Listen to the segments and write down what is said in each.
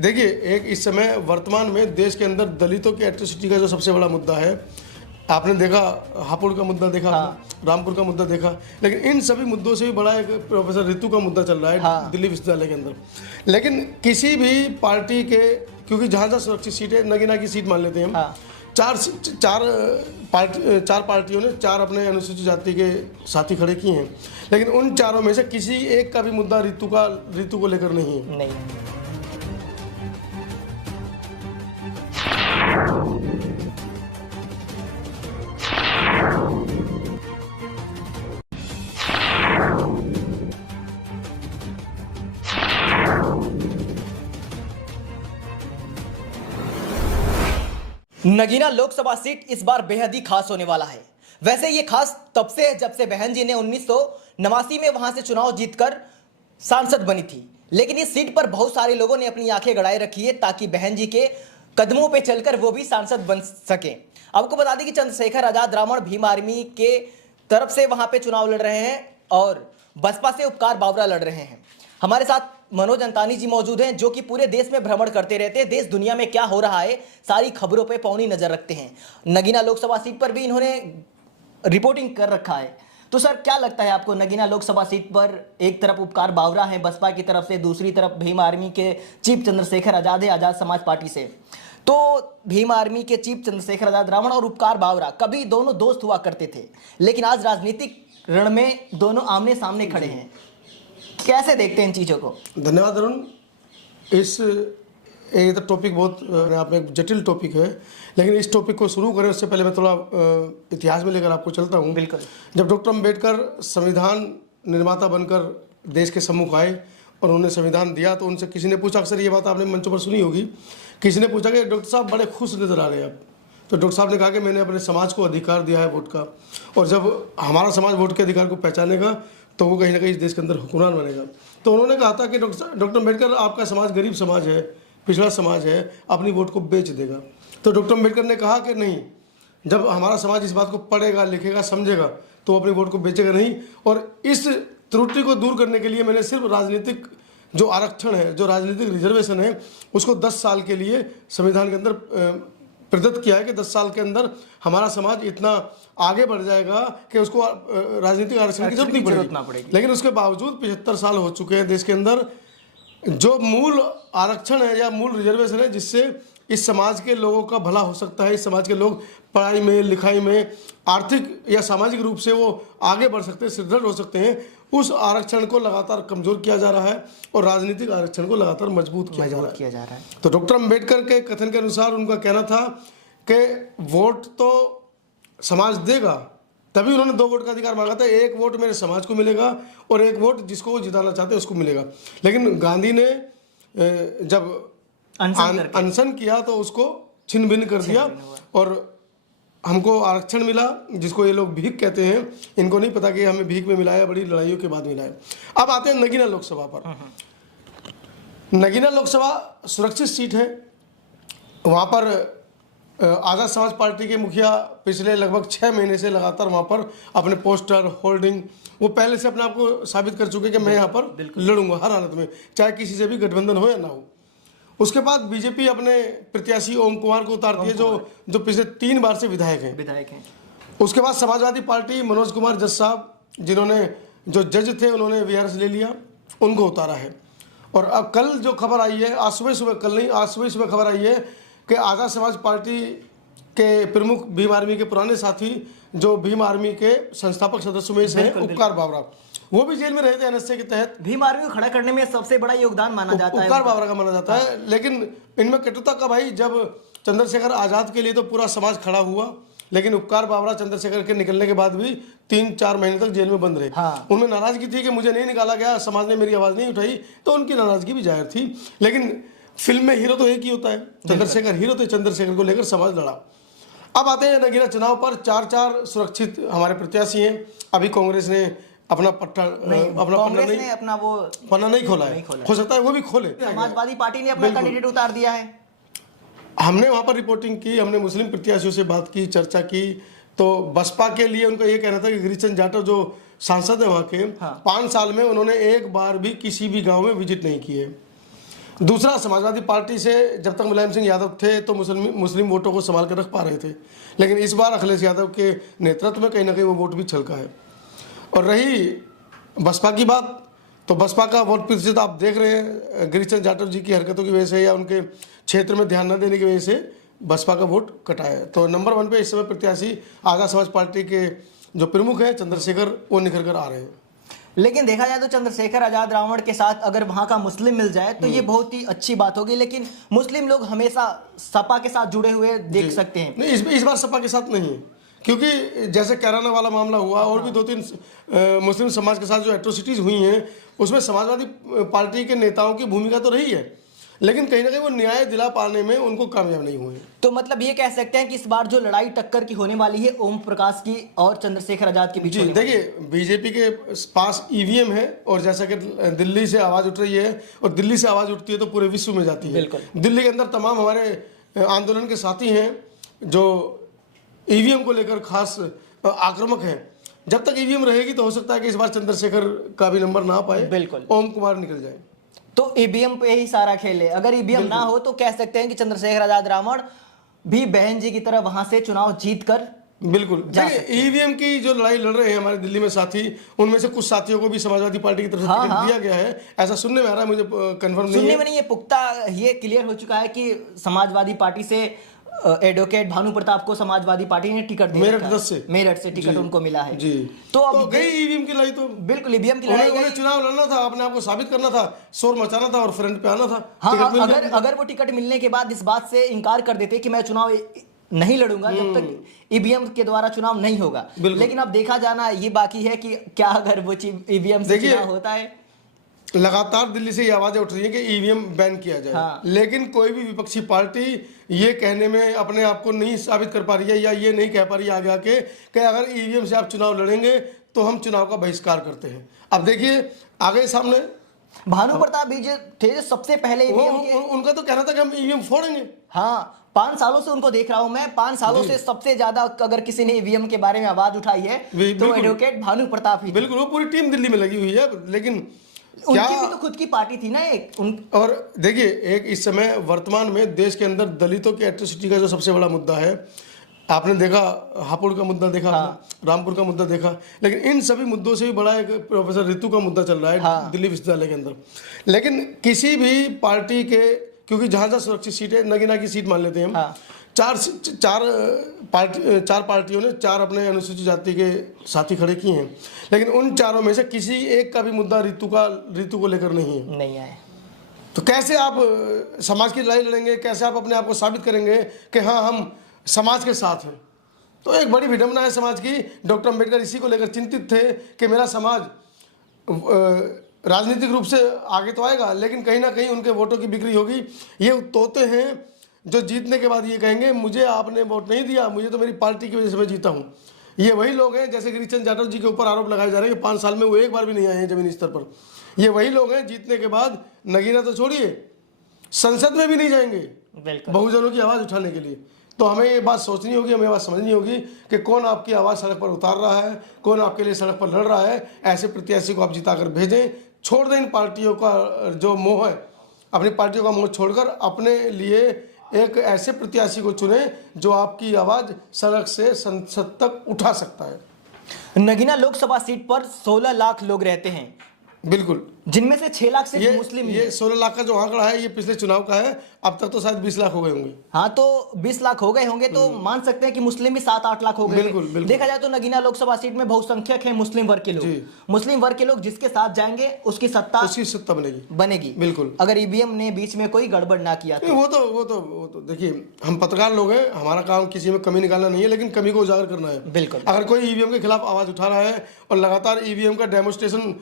देखिए, एक इस समय वर्तमान में देश के अंदर दलितों की एट्रोसिटी का जो सबसे बड़ा मुद्दा है, आपने देखा हापुड़ का मुद्दा देखा, रामपुर का मुद्दा देखा, लेकिन इन सभी मुद्दों से भी बड़ा एक प्रोफेसर रितु का मुद्दा चल रहा है दिल्ली विश्वविद्यालय के अंदर। लेकिन किसी भी पार्टी के, क्योंकि जहाँ जहाँ सुरक्षित सीट है, नगीना की सीट मान लेते हैं हम, चार पार्टियों ने चार अपने अनुसूचित जाति के साथी खड़े किए हैं, लेकिन उन चारों में से किसी एक का भी मुद्दा रितु को लेकर नहीं है। नगीना लोकसभा सीट इस बार बेहद ही खास होने वाला है। वैसे ये खास तब से है जब से बहन जी ने 1989 में वहां से चुनाव जीतकर सांसद बनी थी, लेकिन इस सीट पर बहुत सारे लोगों ने अपनी आंखें गड़ाए रखी है ताकि बहन जी के कदमों पे चलकर वो भी सांसद बन सके। आपको बता दें कि चंद्रशेखर आजाद रावण भीम आर्मी के तरफ से वहां पे चुनाव लड़ रहे हैं और बसपा से उपकार बावरा लड़ रहे हैं। हमारे साथ मनोज अंतानी जी मौजूद हैं, जो कि पूरे देश में भ्रमण करते रहते हैं, देश दुनिया में क्या हो रहा है सारी खबरों पे पौनी नजर रखते हैं। नगीना लोकसभा सीट पर भी इन्होंने रिपोर्टिंग कर रखा है। तो सर, क्या लगता है आपको, नगीना लोकसभा सीट पर एक तरफ उपकार बावरा है बसपा की तरफ से, दूसरी तरफ भीम आर्मी के चीफ चंद्रशेखर आजाद है आजाद समाज पार्टी से। तो भीम आर्मी के चीफ चंद्रशेखर आजाद रावण और उपकार बावरा कभी दोनों दोस्त हुआ करते थे, लेकिन आज राजनीतिक रण में दोनों आमने सामने खड़े हैं। कैसे देखते हैं इन चीज़ों को? धन्यवाद अरुण। ये तो टॉपिक बहुत आप में एक जटिल टॉपिक है, लेकिन इस टॉपिक को शुरू करें उससे पहले मैं थोड़ा इतिहास में लेकर आपको चलता हूँ। बिल्कुल। जब डॉक्टर अम्बेडकर संविधान निर्माता बनकर देश के सम्मुख आए और उन्होंने संविधान दिया, तो उनसे किसी ने पूछा, अक्सर ये बात आपने मंचों पर सुनी होगी, किसी ने पूछा कि डॉक्टर साहब बड़े खुश नज़र आ रहे हैं आप। तो डॉक्टर साहब ने कहा कि मैंने अपने समाज को अधिकार दिया है वोट का, और जब हमारा समाज वोट के अधिकार को पहचानेगा तो वो कहीं ना कहीं इस देश के अंदर हुक्मरान बनेगा। तो उन्होंने कहा था कि डॉक्टर अम्बेडकर, आपका समाज गरीब समाज है, पिछड़ा समाज है, अपनी वोट को बेच देगा। तो डॉक्टर अम्बेडकर ने कहा कि नहीं, जब हमारा समाज इस बात को पढ़ेगा, लिखेगा, समझेगा तो अपनी वोट को बेचेगा नहीं। और इस त्रुटि को दूर करने के लिए मैंने सिर्फ राजनीतिक जो आरक्षण है, जो राजनीतिक रिजर्वेशन है, उसको 10 साल के लिए संविधान के अंदर प्रदत्त किया है कि 10 साल के अंदर हमारा समाज इतना आगे बढ़ जाएगा कि उसको राजनीतिक आरक्षण की जरूरत नहीं पड़ेगी। लेकिन उसके बावजूद 75 साल हो चुके हैं देश के अंदर, जो मूल आरक्षण है या मूल रिजर्वेशन है जिससे इस समाज के लोगों का भला हो सकता है, इस समाज के लोग पढ़ाई में, लिखाई में, आर्थिक या सामाजिक रूप से वो आगे बढ़ सकते हैं, सुदृढ़ हो सकते हैं, उस आरक्षण को लगातार कमजोर किया जा रहा है और राजनीतिक आरक्षण को लगातार मजबूत किया जा रहा है। तो डॉक्टर अम्बेडकर के कथन के अनुसार उनका कहना था कि वोट तो समाज देगा, तभी उन्होंने 2 वोट का अधिकार मांगा था। 1 वोट मेरे समाज को मिलेगा और 1 वोट जिसको वो जिताना चाहते हैं उसको मिलेगा। लेकिन गांधी ने जब अनशन किया तो उसको छिन्न भिन्न कर दिया और हमको आरक्षण मिला, जिसको ये लोग भीख कहते हैं। इनको नहीं पता कि हमें भीख में मिला है, बड़ी लड़ाइयों के बाद मिला है। अब आते हैं नगीना लोकसभा पर। नगीना लोकसभा सुरक्षित सीट है। वहाँ पर आज़ाद समाज पार्टी के मुखिया पिछले लगभग 6 महीने से लगातार वहाँ पर अपने पोस्टर, होर्डिंग, वो पहले से अपने आप को साबित कर चुके कि मैं यहाँ पर लड़ूंगा हर हालत में, चाहे किसी से भी गठबंधन हो या ना हो। उसके बाद बीजेपी अपने प्रत्याशी ओम कुमार को उतारती है, जो पिछले 3 बार से विधायक हैं। उसके बाद समाजवादी पार्टी मनोज कुमार जज साहब, जिन्होंने जो जज थे उन्होंने वीआरएस ले लिया, उनको उतारा है। और अब कल जो खबर आई है, आज सुबह खबर आई है कि आज़ाद समाज पार्टी के प्रमुख भीम आर्मी के पुराने साथी, जो भीम आर्मी के संस्थापक सदस्यों में से हैं, उपकार बावरा, वो भी जेल में रहे थे एनएसए के तहत। भीम आर्मी को खड़ा करने में सबसे बड़ा योगदान माना जाता है, उपकार बावरा का माना जाता है। लेकिन इनमें कटुता का, भाई, जब चंद्रशेखर आजाद के लिए तो पूरा समाज खड़ा हुआ, लेकिन उपकार बावरा चंद्रशेखर के निकलने के बाद भी 3-4 महीने तक जेल में बंद रहे। उनमें नाराजगी थी कि मुझे नहीं निकाला गया, समाज ने मेरी आवाज़ नहीं उठाई, तो उनकी नाराजगी भी जाहिर थी। लेकिन फिल्म में हीरो तो एक ही होता है, चंद्रशेखर हीरो थे, चंद्रशेखर को लेकर समाज लड़ा। अब आते हैं नगीना चुनाव पर। 4 सुरक्षित हमारे प्रत्याशी हैं। अभी कांग्रेस ने अपना पन्ना नहीं खोला है, हो सकता है वो भी खोले। समाजवादी पार्टी ने अपना कैंडिडेट उतार दिया है। हमने वहाँ पर रिपोर्टिंग की, हमने मुस्लिम प्रत्याशियों से बात की, चर्चा की। तो बसपा के लिए उनका ये कहना था कि गिरिचंद जाटव जो सांसद है वहाँ के, 5 साल में उन्होंने एक बार भी किसी भी गाँव में विजिट नहीं किए। दूसरा, समाजवादी पार्टी से जब तक मुलायम सिंह यादव थे तो मुस्लिम वोटों को संभाल कर रख पा रहे थे, लेकिन इस बार अखिलेश यादव के नेतृत्व में कहीं ना कहीं वो वोट भी छलका है। और रही बसपा की बात, तो बसपा का वोट प्रतिशत आप देख रहे हैं, गिरीशचंद्र जाटव जी की हरकतों की वजह से या उनके क्षेत्र में ध्यान न देने की वजह से बसपा का वोट कटा है। तो नंबर 1 पे इस समय प्रत्याशी आज़ाद समाज पार्टी के जो प्रमुख हैं चंद्रशेखर, वो निखर कर आ रहे हैं। लेकिन देखा जाए तो चंद्रशेखर आजाद रावण के साथ अगर वहां का मुस्लिम मिल जाए तो ये बहुत ही अच्छी बात होगी, लेकिन मुस्लिम लोग हमेशा सपा के साथ जुड़े हुए देख सकते हैं। नहीं, इस बार सपा के साथ नहीं है, क्योंकि जैसे कैराना वाला मामला हुआ और भी 2-3 मुस्लिम समाज के साथ जो एट्रोसिटीज हुई हैं, उसमें समाजवादी पार्टी के नेताओं की भूमिका तो रही है, लेकिन कहीं ना कहीं वो न्याय दिला पाने में उनको कामयाब नहीं हुए। तो मतलब ये कह सकते हैं कि इस बार जो लड़ाई टक्कर की होने वाली है ओम प्रकाश की और चंद्रशेखर आजाद के बीच। जी देखिए, बीजेपी के पास ईवीएम है और जैसा कि दिल्ली से आवाज़ उठ रही है, और दिल्ली से आवाज़ उठती है तो पूरे विश्व में जाती है। बिल्कुल। दिल्ली के अंदर तमाम हमारे आंदोलन के साथी हैं जो ईवीएम को लेकर खास आक्रामक हैं। जब तक ईवीएम रहेगी तो हो सकता है कि इस बार चंद्रशेखर का भी नंबर ना पाए, बिल्कुल, ओम कुमार निकल जाए। तो ईवीएम पे ही सारा खेल है। अगर ईवीएम ना हो तो कह सकते हैं कि चंद्रशेखर आजाद रावण भी बहन जी की तरह वहां से चुनाव जीत कर बिल्कुल। ईवीएम की जो लड़ाई लड़ रहे हैं हमारे दिल्ली में साथी, उनमें से कुछ साथियों को भी समाजवादी पार्टी की तरफ से टिकट दिया गया है, ऐसा सुनने में आ रहा है, मुझे कंफर्म नहीं है। सुनने में नहीं, ये पुख्ता ये क्लियर हो चुका है कि समाजवादी पार्टी से एडवोकेट भानु प्रताप को समाजवादी पार्टी ने टिकट दिया, मेरठ से टिकट उनको मिला है जी। तो अब गई ईवीएम की लड़ाई, तो बिल्कुल ईवीएम की लड़ाई, उन्हें चुनाव लड़ना था, अपने आप को साबित करना था, शोर मचाना था और फ्रंट पे आना था। हाँ, अगर वो टिकट मिलने के बाद इस बात से इनकार कर देते कि मैं चुनाव नहीं लड़ूंगा जब तक ईवीएम के द्वारा चुनाव नहीं होगा, लेकिन अब देखा जाना ये बाकी है कि क्या अगर वो ईवीएम से चुनाव होता है। लगातार दिल्ली से ये आवाजें उठ रही है कि ईवीएम बैन किया जाए, हाँ। लेकिन कोई भी विपक्षी पार्टी ये कहने में अपने आप को नहीं साबित कर पा रही है या ये नहीं कह पा रही है आगे आके कि अगर ईवीएम से आप चुनाव लड़ेंगे तो हम चुनाव का बहिष्कार करते हैं। अब देखिए आगे सामने भानु प्रताप भी जो थे जो सबसे पहले उनका तो कहना था कि हम ईवीएम फोड़ेंगे। हाँ, 5 सालों से उनको देख रहा हूं मैं, 5 सालों से सबसे ज्यादा अगर किसी ने ईवीएम के बारे में आवाज उठाई है तो एडवोकेट भानु प्रताप ही। बिल्कुल, वो पूरी टीम दिल्ली में लगी हुई है, लेकिन उनकी भी तो खुद की पार्टी थी ना एक और देखिए, एक इस समय वर्तमान में देश के अंदर दलितों की एट्रोसिटी का जो सबसे बड़ा मुद्दा है, आपने देखा हापुड़ का मुद्दा देखा, हाँ। रामपुर का मुद्दा देखा, लेकिन इन सभी मुद्दों से भी बड़ा एक प्रोफेसर रितु का मुद्दा चल रहा है, हाँ। दिल्ली विश्वविद्यालय के अंदर। लेकिन किसी भी पार्टी के, क्योंकि जहाँ जहाँ सुरक्षित सीट है, नगीना की सीट मान लेते हैं हम, हाँ। चार पार्टियों ने 4 अपने अनुसूचित जाति के साथी खड़े किए हैं, लेकिन उन चारों में से किसी एक का भी मुद्दा रितु को लेकर नहीं है। तो कैसे आप समाज की लड़ाई लड़ेंगे, कैसे आप अपने आप को साबित करेंगे कि हाँ हम समाज के साथ हैं? तो एक बड़ी विडंबना है समाज की। डॉक्टर अम्बेडकर इसी को लेकर चिंतित थे कि मेरा समाज राजनीतिक रूप से आगे तो आएगा, लेकिन कहीं ना कहीं उनके वोटों की बिक्री होगी। ये तोते हैं जो जीतने के बाद ये कहेंगे मुझे आपने वोट नहीं दिया, मुझे तो मेरी पार्टी की वजह से मैं जीता हूँ। ये वही लोग हैं, जैसे गिरीशचंद्र जाटव जी के ऊपर आरोप लगाए जा रहे हैं कि 5 साल में वो एक बार भी नहीं आए हैं जमीनी स्तर पर। ये वही लोग हैं जीतने के बाद नगीना तो छोड़िए, संसद में भी नहीं जाएंगे बहुजनों की आवाज़ उठाने के लिए। तो हमें ये बात सोचनी होगी, हमें ये बात समझनी होगी कि कौन आपकी आवाज़ सड़क पर उतार रहा है, कौन आपके लिए सड़क पर लड़ रहा है। ऐसे प्रत्याशी को आप जिताकर भेजें, छोड़ दें इन पार्टियों का जो मोह है, अपनी पार्टियों का मोह छोड़कर अपने लिए एक ऐसे प्रत्याशी को चुने जो आपकी आवाज़ सड़क से संसद तक उठा सकता है। नगीना लोकसभा सीट पर 16 लाख लोग रहते हैं, बिल्कुल, जिनमें से 6 लाख सिर्फ मुस्लिम। ये 16 लाख का जो आंकड़ा है ये पिछले चुनाव का है, अब तक तो शायद 20 लाख हो गए होंगे। हाँ, तो 20 लाख हो गए होंगे, तो मान सकते हैं कि मुस्लिम भी 7-8 लाख हो गए। बिल्कुल। देखा जाए तो नगीना लोकसभा सीट में बहुसंख्यक है मुस्लिम वर्ग के लोग। मुस्लिम वर्ग के लोग जिसके साथ जाएंगे उसकी सत्ता बनेगी। बिल्कुल, अगर ईवीएम ने बीच में कोई गड़बड़ ना किया तो। वो तो देखिए, हम पत्रकार लोग हैं, हमारा काम किसी में कमी निकालना नहीं है, लेकिन कमी को उजागर करना है। बिल्कुल, अगर कोई ईवीएम के खिलाफ आवाज उठा रहा है और लगातार ईवीएम का डेमोन्स्ट्रेशन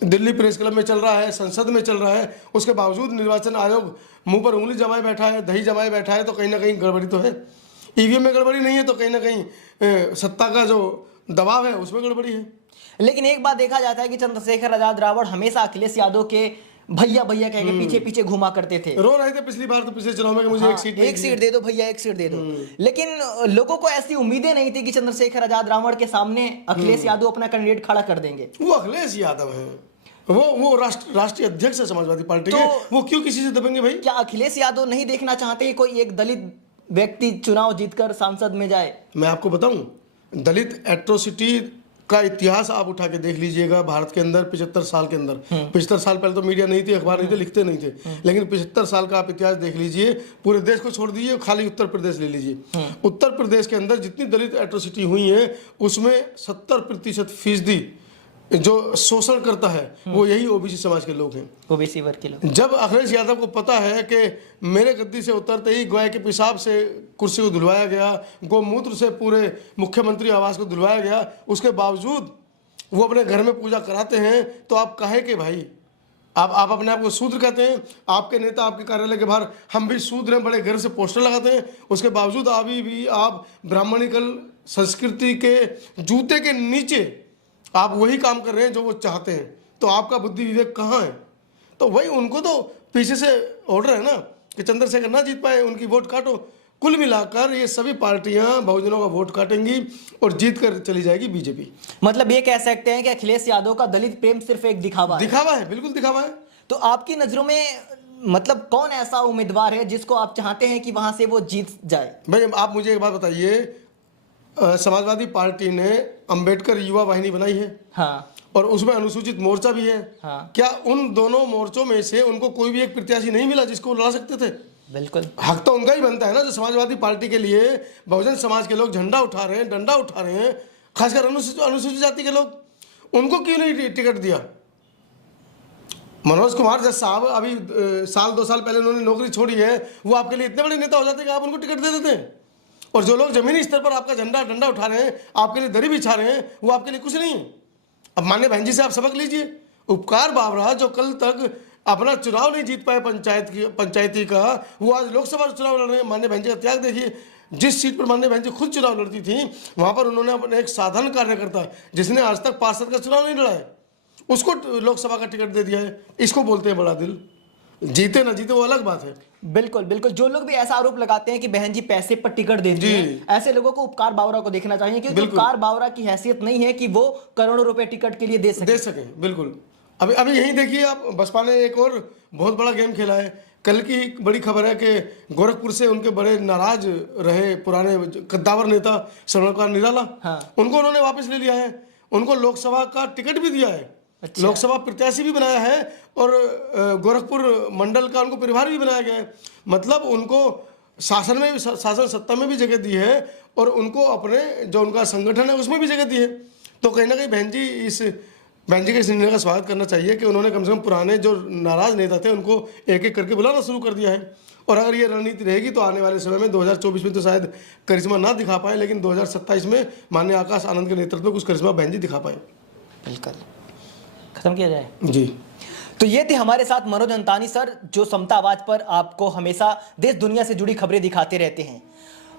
दिल्ली प्रेस क्लब में चल रहा है, संसद में चल रहा है, उसके बावजूद निर्वाचन आयोग मुंह पर उंगली जमाए बैठा है, दही जमाए बैठा है, तो कहीं ना कहीं गड़बड़ी तो है। ईवीएम में गड़बड़ी नहीं है तो कहीं ना कहीं सत्ता का जो दबाव है उसमें गड़बड़ी है। लेकिन एक बात देखा जाता है कि चंद्रशेखर आजाद रावण हमेशा अखिलेश यादव के भैया कह के पीछे पीछे घुमा करते थे, रो रहे थे पिछली बार तो पिछले चुनाव में कि मुझे हाँ, एक सीट दे दो भैया, एक सीट दे दो। लेकिन लोगों को ऐसी उम्मीदें नहीं थी कि चंद्रशेखर आजाद रावण के सामने अखिलेश यादव अपना कैंडिडेट खड़ा कर देंगे। वो अखिलेश यादव है, वो राष्ट्रीय अध्यक्ष है समाजवादी पार्टी के, वो क्यों किसी से दबेंगे भाई? क्या अखिलेश यादव नहीं देखना चाहते कि कोई एक दलित व्यक्ति चुनाव जीतकर सांसद में जाए? मैं आपको बताऊं, दलित एट्रोसिटी का इतिहास आप उठा के देख लीजिएगा भारत के अंदर 75 साल के अंदर। 75 साल पहले तो मीडिया नहीं थी, अखबार नहीं थे, लिखते नहीं थे, लेकिन 75 साल का आप इतिहास देख लीजिए, पूरे देश को छोड़ दीजिए, खाली उत्तर प्रदेश ले लीजिए। उत्तर प्रदेश के अंदर जितनी दलित एट्रोसिटी हुई है उसमें 70% जो शोषण करता है वो यही ओबीसी समाज के लोग हैं, ओबीसी वर्ग के लोग। जब अखिलेश यादव को पता है कि मेरे गद्दी से उतरते ही गाय के पेशाब से कुर्सी को धुलवाया गया, गौमूत्र से पूरे मुख्यमंत्री आवास को धुलवाया गया, उसके बावजूद वो अपने घर में पूजा कराते हैं, तो आप कहे कि भाई आप अपने आप को शूद्र कहते हैं, आपके नेता आपके कार्यालय के बाहर हम भी शूद्र हैं बड़े गर्व से पोस्टर लगाते हैं, उसके बावजूद अभी भी आप ब्राह्मणिकल संस्कृति के जूते के नीचे आप वही काम कर रहे हैं जो वो चाहते हैं, तो आपका बुद्धि विवेक कहाँ है? तो वही उनको तो पीछे से ऑर्डर है ना कि चंद्रशेखर ना जीत पाए, उनकी वोट काटो। कुल मिलाकर ये सभी पार्टियां बहुजनों का वोट काटेंगी और जीत कर चली जाएगी बीजेपी। मतलब ये कह सकते हैं कि अखिलेश यादव का दलित प्रेम सिर्फ एक दिखावा है, बिल्कुल दिखावा है। तो आपकी नजरों में मतलब कौन ऐसा उम्मीदवार है जिसको आप चाहते हैं कि वहां से वो जीत जाए? भाई आप मुझे एक बात बताइए, समाजवादी पार्टी ने अंबेडकर युवा वाहिनी बनाई है, हाँ, और उसमें अनुसूचित मोर्चा भी है, हाँ। क्या उन दोनों मोर्चों में से उनको कोई भी एक प्रत्याशी नहीं मिला जिसको लड़ा सकते थे? बिल्कुल, हक तो उनका ही बनता है ना, जो समाजवादी पार्टी के लिए बहुजन समाज के लोग झंडा उठा रहे हैं, डंडा उठा रहे हैं, खासकर अनुसूचित जाति के लोग, उनको क्यों नहीं टिकट दिया? मनोज कुमार जैसे साहब अभी साल 2 साल पहले उन्होंने नौकरी छोड़ी है, वो आपके लिए इतने बड़े नेता हो जाते कि आप उनको टिकट दे देते हैं। और जो लोग जमीनी स्तर पर आपका झंडा डंडा उठा रहे हैं, आपके लिए दरी बिछा रहे हैं, वो आपके लिए कुछ नहीं है। अब मान्य बहन जी से आप सबक लीजिए। उपकार बावरा जो कल तक अपना चुनाव नहीं जीत पाए पंचायती का, वो आज लोकसभा चुनाव लड़ रहे हैं। मान्य बहन जी का त्याग देखिए, जिस सीट पर मान्य बहन जी खुद चुनाव लड़ती थी वहां पर उन्होंने अपने एक साधारण कार्यकर्ता जिसने आज तक पार्षद का चुनाव नहीं लड़ा है उसको लोकसभा का टिकट दे दिया है। इसको बोलते हैं बड़ा दिल। जीते ना जीते वो अलग बात है। बिल्कुल बिल्कुल, जो लोग भी ऐसा आरोप लगाते हैं कि बहन जी पैसे पर टिकट देती हैं, ऐसे लोगों को उपकार बावरा को देखना चाहिए, क्योंकि उपकार बावरा की हैसियत नहीं है कि वो करोड़ों रुपए टिकट के लिए दे सके। बिल्कुल। अभी यही देखिए आप, बसपा ने एक और बहुत बड़ा गेम खेला है। कल की बड़ी खबर है कि गोरखपुर से उनके बड़े नाराज रहे पुराने कद्दावर नेता श्रवण कुमार निराला, उनको उन्होंने वापस ले लिया है, उनको लोकसभा का टिकट भी दिया है। अच्छा। लोकसभा प्रत्याशी भी बनाया है और गोरखपुर मंडल का उनको प्रभारी भी बनाया गया है। मतलब उनको शासन सत्ता में भी जगह दी है और उनको अपने जो उनका संगठन है उसमें भी जगह दी है। तो कहीं ना कहीं बहन जी के इस निर्णय का स्वागत करना चाहिए कि उन्होंने कम से कम पुराने जो नाराज नेता थे उनको एक एक करके बुलाना शुरू कर दिया है। और अगर ये रणनीति रहेगी तो आने वाले समय में 2024 में तो शायद करिश्मा ना दिखा पाए, लेकिन 2027 में माननीय आकाश आनंद के नेतृत्व में कुछ करिश्मा बहन जी दिखा पाए। बिल्कुल, खत्म किया जाए जी। तो ये थे हमारे साथ मनोज अंतानी सर, जो समता आवाज पर आपको हमेशा देश दुनिया से जुड़ी खबरें दिखाते रहते हैं।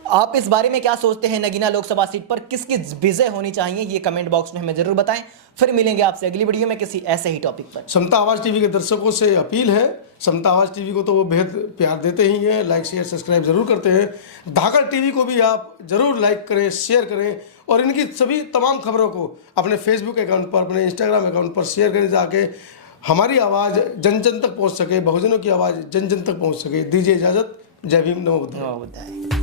आप इस बारे में क्या सोचते हैं? नगीना लोकसभा सीट पर किसकी विजय होनी चाहिए, ये कमेंट बॉक्स में हमें जरूर बताएं। फिर मिलेंगे आपसे अगली वीडियो में किसी ऐसे ही टॉपिक पर। समता आवाज टीवी के दर्शकों से अपील है, समता आवाज टीवी को तो वो बेहद प्यार देते ही हैं, लाइक शेयर सब्सक्राइब जरूर करते हैं। धाकड़ टीवी को भी आप जरूर लाइक करें, शेयर करें और इनकी सभी तमाम खबरों को अपने फेसबुक अकाउंट पर, अपने इंस्टाग्राम अकाउंट पर शेयर करें, जाके हमारी आवाज़ जन जन तक पहुंच सके, बहुजनों की आवाज़ जन जन तक पहुंच सके। दीजिए इजाज़त। जय भीम, नमो बुद्धाय।